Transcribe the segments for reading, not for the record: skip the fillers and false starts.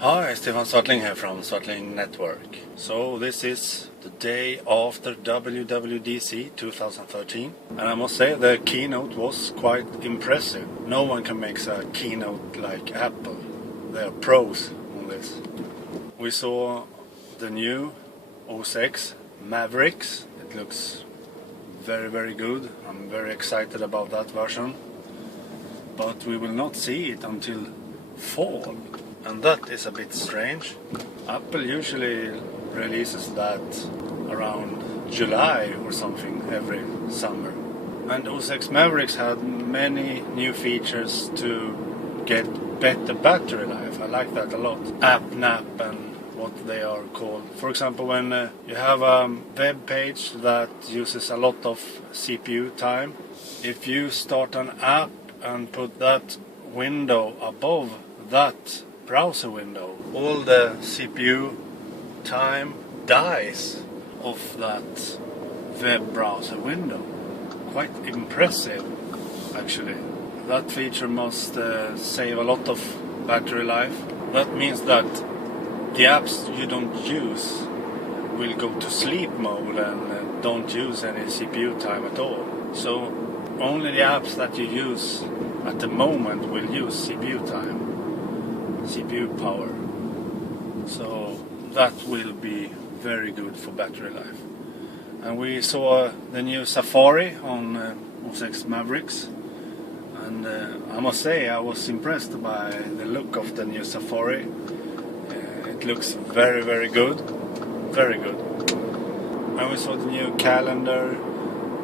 Hi, Stefan Swartling here from Swartling Network. So this is the day after WWDC 2013, and I must say the keynote was quite impressive. No one can make a keynote like Apple. They are pros on this. We saw the new OS X Mavericks. It looks very good. I'm very excited about that version. But we will not see it until fall. And that is a bit strange. Apple usually releases that around July or something every summer. And OS X Mavericks had many new features to get better battery life. I like that a lot. AppNap and what they are called. For example, when you have a web page that uses a lot of CPU time, if you start an app and put that window above that browser window, all the CPU time dies of that web browser window. Quite impressive, actually. That feature must save a lot of battery life. That means that the apps you don't use will go to sleep mode and don't use any CPU time at all. So only the apps that you use at the moment will use CPU time. CPU power. So that will be very good for battery life. And we saw the new Safari on OS X Mavericks, and I must say I was impressed by the look of the new Safari. It looks very good, very good. And we saw the new calendar,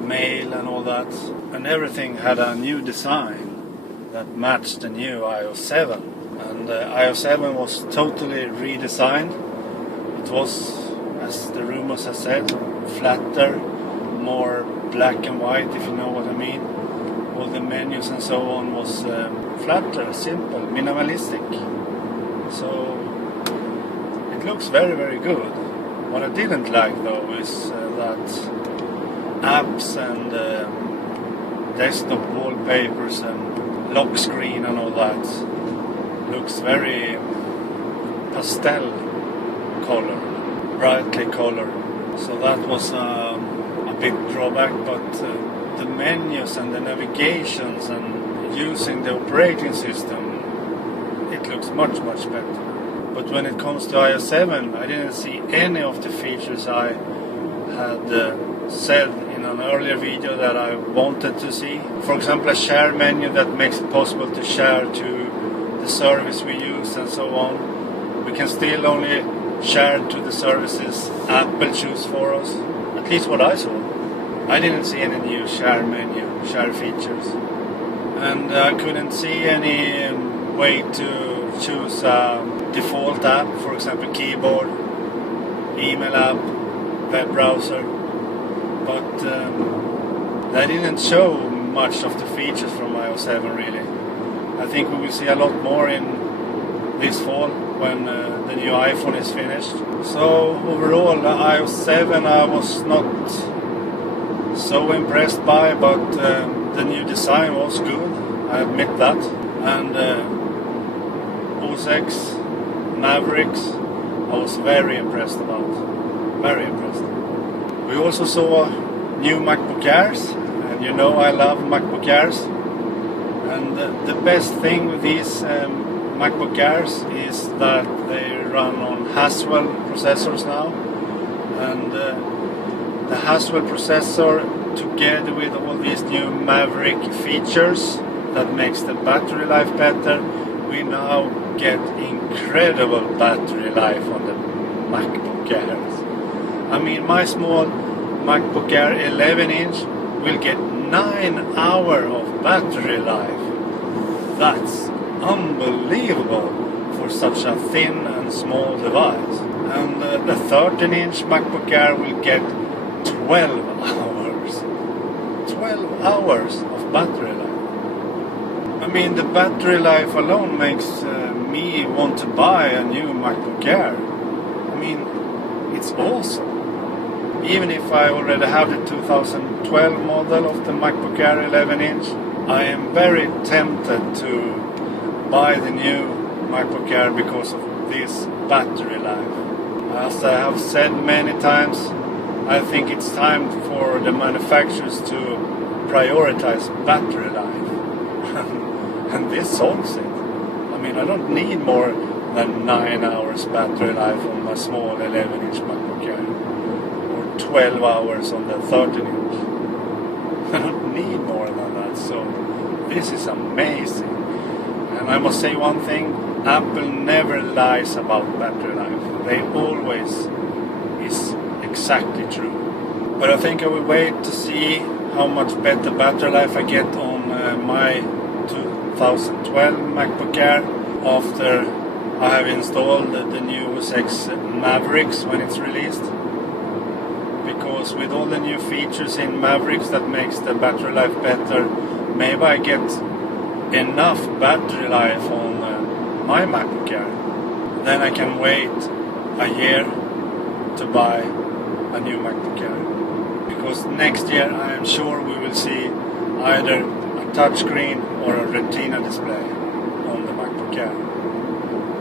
mail and all that, and everything had a new design that matched the new iOS 7. And iOS 7 was totally redesigned. It was, as the rumors have said, flatter, more black and white, if you know what I mean. All the menus and so on was flatter, simple, minimalistic. So it looks very good. What I didn't like though is that apps and desktop wallpapers and lock screen and all that looks very pastel color, brightly colored. So that was a big drawback, but the menus and the navigations and using the operating system, it looks much better. But when it comes to iOS 7, I didn't see any of the features I had said in an earlier video that I wanted to see. For example, a share menu that makes it possible to share to the service we use and so on. We can still only share to the services Apple choose for us. At least what I saw. I didn't see any new share menu, share features. And I couldn't see any way to choose a default app, for example keyboard, email app, web browser. But they didn't show much of the features from iOS 7 really. I think we will see a lot more in this fall when the new iPhone is finished. So overall, iOS 7 I was not so impressed by, but the new design was good, I admit that. And OS X Mavericks I was very impressed about. Very impressed. We also saw new MacBook Airs, and you know I love MacBook Airs. And the best thing with these MacBook Airs is that they run on Haswell processors now. And the Haswell processor, together with all these new Maverick features that makes the battery life better, we now get incredible battery life on the MacBook Airs. I mean, my small MacBook Air 11-inch will get 9 hours of battery life. That's unbelievable for such a thin and small device. And the 13-inch MacBook Air will get 12 hours. 12 hours of battery life. I mean, the battery life alone makes me want to buy a new MacBook Air. I mean, it's awesome. Even if I already have the 2012 model of the MacBook Air 11-inch, I am very tempted to buy the new MacBook Air because of this battery life. As I have said many times, I think it's time for the manufacturers to prioritize battery life. And this solves it. I mean, I don't need more than 9 hours battery life on my small 11-inch MacBook Air, or 12 hours on the 13-inch. I don't need more than that, so this is amazing. And I must say one thing, Apple never lies about battery life. They always is exactly true. But I think I will wait to see how much better battery life I get on my 2012 MacBook Air after I have installed the new OS X Mavericks when it's released. Because with all the new features in Mavericks that makes the battery life better, maybe I get enough battery life on my MacBook Air. Then I can wait a year to buy a new MacBook Air. Because next year I am sure we will see either a touchscreen or a Retina display on the MacBook Air.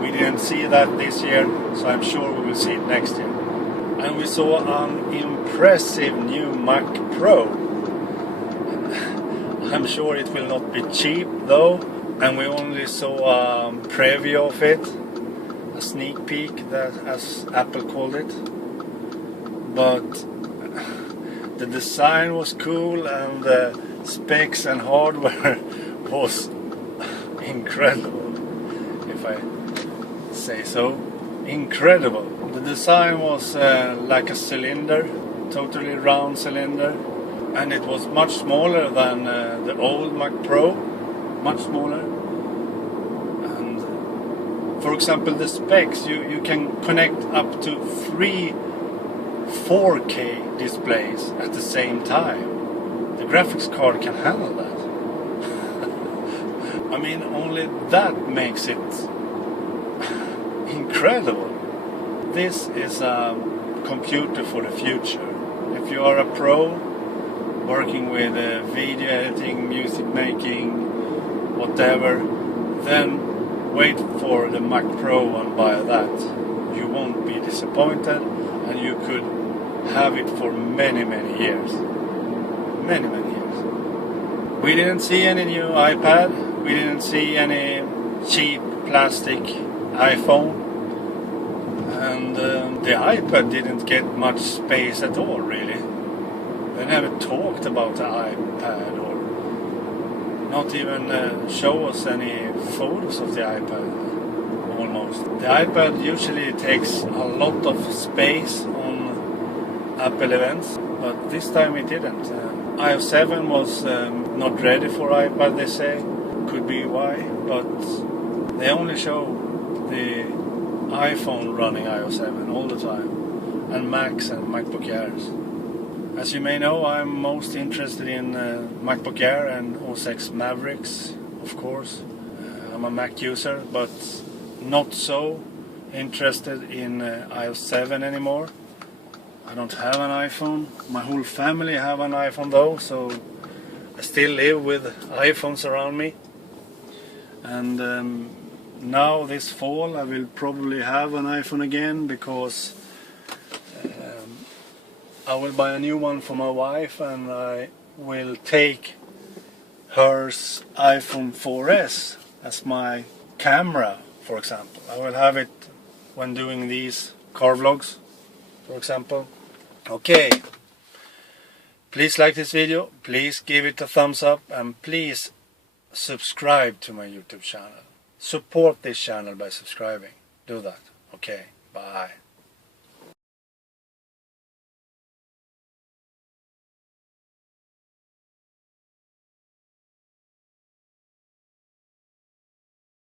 We didn't see that this year, so I'm sure we will see it next year. And we saw an impressive new Mac Pro. I'm sure it will not be cheap though, and we only saw a preview of it, a sneak peek, that as Apple called it. But the design was cool and the specs and hardware was incredible, if I say so. Incredible. The design was like a cylinder, totally round cylinder, and it was much smaller than the old Mac Pro, much smaller. And for example, the specs, you can connect up to 3 4K displays at the same time. The graphics card can handle that. I mean, only that makes it incredible. This is a computer for the future. If you are a pro working with video editing, music making, whatever, then wait for the Mac Pro and buy that. You won't be disappointed, and you could have it for many years. Many years. We didn't see any new iPad. We didn't see any cheap plastic iPhone. And the iPad didn't get much space at all, really. They never talked about the iPad, or not even show us any photos of the iPad, almost. The iPad usually takes a lot of space on Apple events, but this time it didn't. iOS 7 was not ready for iPad, they say. Could be why, but they only show the iPhone running iOS 7 all the time, and Macs and MacBook Airs. As you may know, I'm most interested in MacBook Air and OS X Mavericks, of course. I'm a Mac user, but not so interested in iOS 7 anymore. I don't have an iPhone. My whole family have an iPhone though, so I still live with iPhones around me. And now this fall I will probably have an iPhone again, because I will buy a new one for my wife, and I will take her iPhone 4S as my camera, for example. I will have it when doing these car vlogs, for example. Okay, please like this video, please give it a thumbs up, and please subscribe to my YouTube channel. Support this channel by subscribing. Do that. Okay, bye.